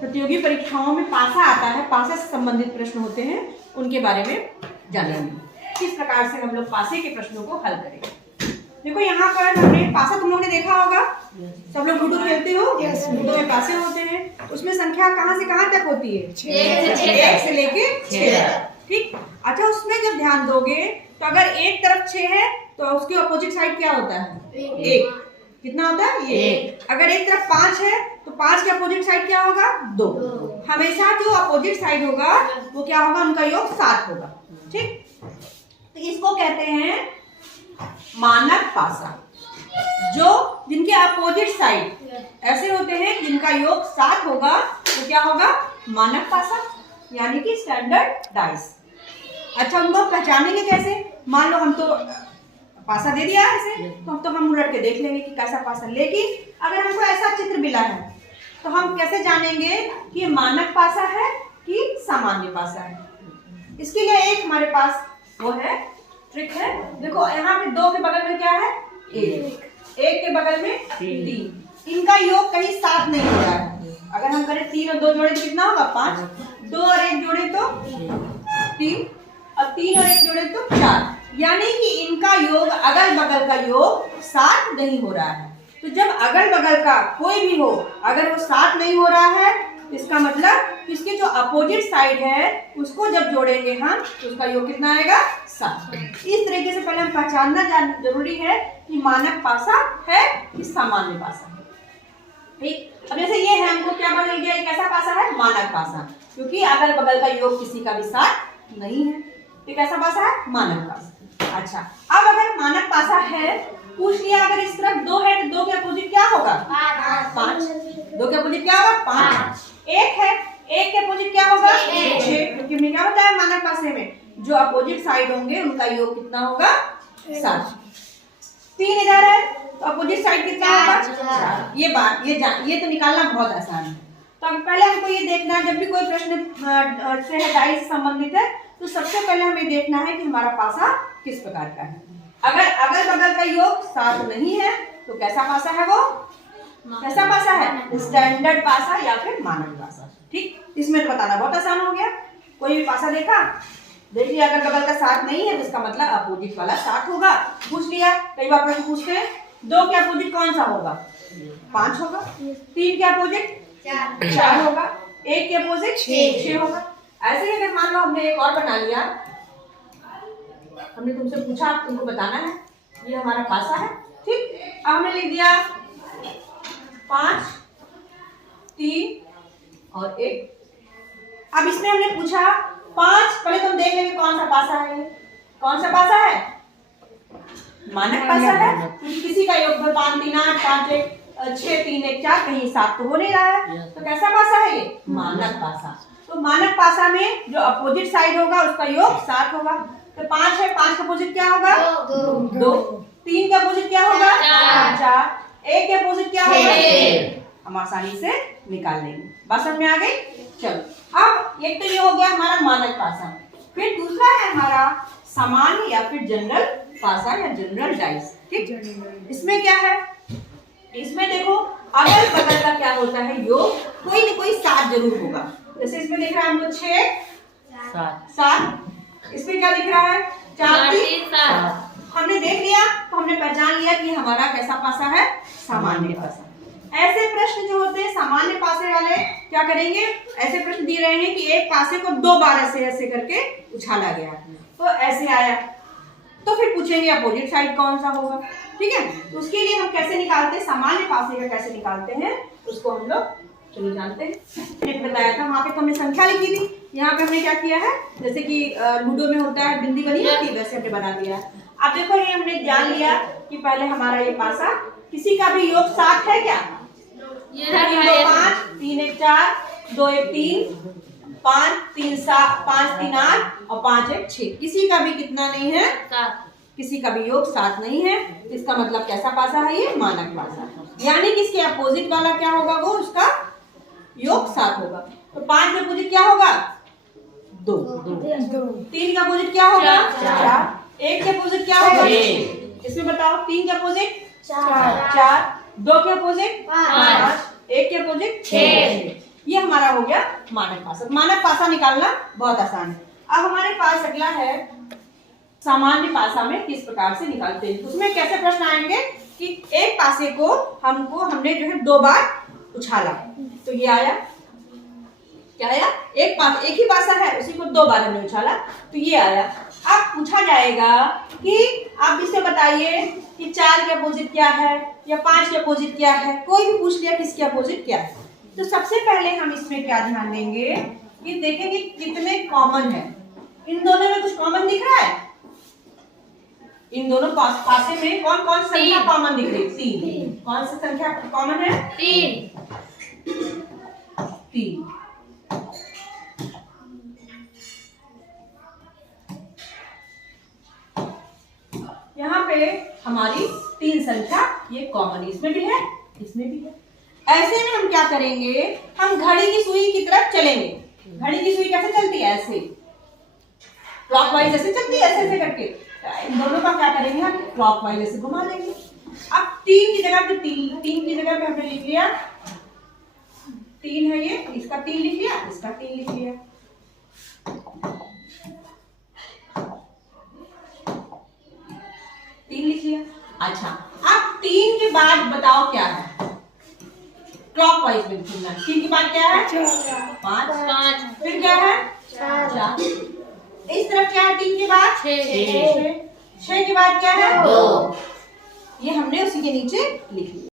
प्रतियोगी परीक्षाओं में पासा आता है, पासे से संबंधित प्रश्न होते हैं, उनके बारे में जानेंगे किस प्रकार से हम लोग पासे के प्रश्नों को हल करेंगे। देखो यहाँ पर हमने पासा तुम लोगों ने देखा होगा, सब लोग लूडो खेलते हो, लूडो में पासे होते हैं, उसमें संख्या कहाँ से कहाँ तक होती है? 1 से लेके 6 तक। ठीक, अच्छा उसमें जब ध्यान दोगे तो अगर एक तरफ 6 है तो उसके अपोजिट साइड क्या होता है? 1। कितना होता है? 1। अगर एक तरफ 5 है तो 5 के अपोजिट साइड क्या होगा? 2। हमेशा जो अपोजिट साइड होगा वो क्या होगा? उनका योग 7 होगा। ठीक, तो इसको कहते हैं मानक पासा। जो जिनके अपोजिट साइड ऐसे होते हैं जिनका योग 7 होगा तो क्या होगा? मानक पासा, यानी कि स्टैंडर्ड डाइस। अच्छा उनको पहचानेंगे कैसे? मान लो हम तो पासा दे दिया ऐसे, तो हम उलट के देख लेंगे कि कैसा पासा। लेकिन अगर हमको ऐसा चित्र मिला है तो हम कैसे जानेंगे कि मानक पासा है कि सामान्य पासा है? इसके लिए एक हमारे पास वो है, ट्रिक है। देखो यहाँ पे 2 के बगल में क्या है? 1 के बगल में 3। इनका योग कहीं 7 नहीं हो रहा है। अगर हम करें 3 और 2 जोड़े तो कितना होगा? 5। 2 और 1 जोड़े तो 3, और 3 और 1 जोड़े तो 4। यानी कि इनका योग, अगल बगल का योग 7 नहीं हो रहा है। तो जब अगल बगल का कोई भी हो अगर वो 7 नहीं हो रहा है, इसका मतलब इसके जो अपोजिट साइड है उसको जब जोड़ेंगे हम तो उसका योग कितना आएगा? 7। इस तरीके से पहले हम पहचानना जरूरी है कि मानक पासा है कि सामान्य पासा है। ठीक, अब जैसे ये है, हमको क्या बदल गया? एक ऐसा पासा है मानक पासा, क्योंकि अगल बगल का योग किसी का भी 7 नहीं है। तो कैसा पासा है? मानक पासा। अच्छा, अब अगर मानक पासा है, पूछ लिया अगर इस तरफ 2 है तो 2 के अपोजिट क्या होगा? 5। 2 के अपोजिट क्या होगा? 5। 1 है, 1 के अपोजिट क्या होगा? 6। क्योंकि हमने क्या बताया मानक पासे में जो अपोजिट साइड होंगे उनका योग कितना होगा? 7। 3 इधर है तो अपोजिट साइड कितना होगा? 4। ये बात ये तो निकालना बहुत आसान है। तो अब पहले हमको ये देखना है, जब भी कोई प्रश्न से डाइस से संबंधित है तो सबसे पहले हमें देखना है कि हमारा पासा किस प्रकार का है। अगर अगल बगल का योग 7 नहीं है तो कैसा पासा है? वो कैसा पासा है? स्टैंडर्ड पासा या फिर मानक पासा। ठीक, इसमें तो बताना बहुत आसान हो गया। कोई भी पासा देखा, देख लिया अगर बगल का 7 नहीं है तो इसका मतलब अपोजिट वाला 7 होगा। पूछ लिया, कई बार प्रश्न पूछते हैं 2 के अपोजिट कौन सा होगा? 5 होगा। 3 के अपोजिट 4 होगा। 1 के अपोजिट 6 होगा। ऐसे ही अगर मान लो हमने एक और बना लिया, हमने तुमसे पूछा तुमको बताना है, ये हमारा पासा है। ठीक, अब हमने लिख दिया 5, 3 और 1। अब इसमें हमने पूछा 5, पहले तुम देख लेंगे कौन सा पासा है। कौन सा पासा है? मानक पासा है, क्योंकि किसी का योग 5, 3, 8, 5, 1, 6, 3, 1, 4, कहीं 7 तो हो नहीं रहा है। तो कैसा पासा है ये? मानक पासा। तो मानक पासा में जो अपोजिट साइड होगा उसका योग 7 होगा। तो 5 है, 5 का अपोजिट क्या होगा? 2। 3 का अपोजिट क्या होगा? 4। 1 के अपोजिट क्या होगा? 6। हम आसानी से निकाल लेंगे। बात समझ में आ गई? चलो, अब एक तो ये हो गया हमारा मानक पासा। फिर दूसरा है हमारा सामान्य या फिर जनरल पासा या जनरल डाइस। ठीक, इसमें क्या है? इसमें देखो अगल बगल का क्या होता है योग, कोई न कोई 7 जरूर होगा। जैसे इसमें दिख रहा है हमको 6, 7। इसमें क्या दिख रहा है? 4, 3, 7। हमने देख लिया तो हमने पहचान लिया कि हमारा कैसा पासा है? सामान्य पासा। ऐसे प्रश्न जो होते हैं सामान्य पासे वाले क्या करेंगे? ऐसे प्रश्न दिए रहेंगे कि एक पासे को 2 बार ऐसे करके उछाला गया तो ऐसे आया, तो फिर पूछेंगे अपोजिट साइड कौन सा होगा। ठीक है, तो उसके लिए हम कैसे निकालते हैं सामान्य पासे का, कैसे निकालते हैं उसको हम लोग चलो जानते हैं। एक बताया था वहाँ पे तो हमने संख्या लिखी थी, यहाँ पे हमने क्या किया है जैसे कि लूडो में होता है बिंदी बनी होती है वैसे हमने बना दिया है। अब देखो ये हमने जान लिया कि पहले हमारा ये पासा किसी का भी योग 7 है क्या? 3, 2, 5, 3, 1, 4, 2, 1, 3, 5, 3, 7, 5, 3, 8 और 5, 1, 6। किसी का भी कितना नहीं है? 7। किसी का भी योग 7 नहीं है। इसका मतलब कैसा पासा है? ये मानक पासा। यानी कि इसके अपोजिट वाला क्या होगा? वो उसका योग 7 होगा। तो 5 का अपोजिट क्या होगा? 2। 3 का अपोजिट क्या होगा? 4। 1 के अपोजिट क्या होगा? 6। इसमें बताओ 3 के अपोजिट 4। 2 के अपोजिट 5। 1 के अपोजिट 6। ये हमारा हो गया मानक पासा। मानक पासा निकालना बहुत आसान है। अब हमारे पास अगला है सामान्य पासा में किस प्रकार से निकालते हैं। उसमें कैसे प्रश्न आएंगे कि एक पासे को हमने जो है 2 बार उछाला, तो ये आया, क्या आया, एक ही पासा है, उसी को 2 बार हमने उछाला तो ये आया। अब पूछा जाएगा कि आप इसे बताइए कि 4 के अपोजिट क्या है या 5 के अपोजिट क्या है, कोई भी पूछ लिया किसके अपोजिट क्या है। तो सबसे पहले हम इसमें क्या ध्यान देंगे कि देखेंगे कितने कॉमन है। इन दोनों में कुछ कॉमन दिख रहा है? इन दोनों पासे में कौन कौन सी संख्या कॉमन दिख रही है? 3। कौन सी संख्या कॉमन है? 3। यहाँ पे हमारी 3 संख्या ये कॉमन, इसमें भी है, इसमें भी है। ऐसे में हम क्या करेंगे, हम घड़ी की सुई की तरफ चलेंगे। घड़ी की सुई कैसे चलती है? ऐसे क्लॉकवाइज ऐसे चलती है, ऐसे करके। इन दोनों का क्या करेंगे, हम क्लॉकवाइज ऐसे घुमा देंगे। अब 3 की जगह पे 3 की जगह पे हमने लिख लिया 3 है ये, इसका 3 लिख लिया, इसका 3 लिख लिया। अच्छा, अब 3 के बाद बताओ क्या है? क्लॉकवाइज में घूमना। 3 के बाद क्या है? 5। फिर क्या है? 4। इस तरफ क्या है? 3 के बाद 6 के बाद क्या है? 2। ये हमने उसी के नीचे लिख लिया।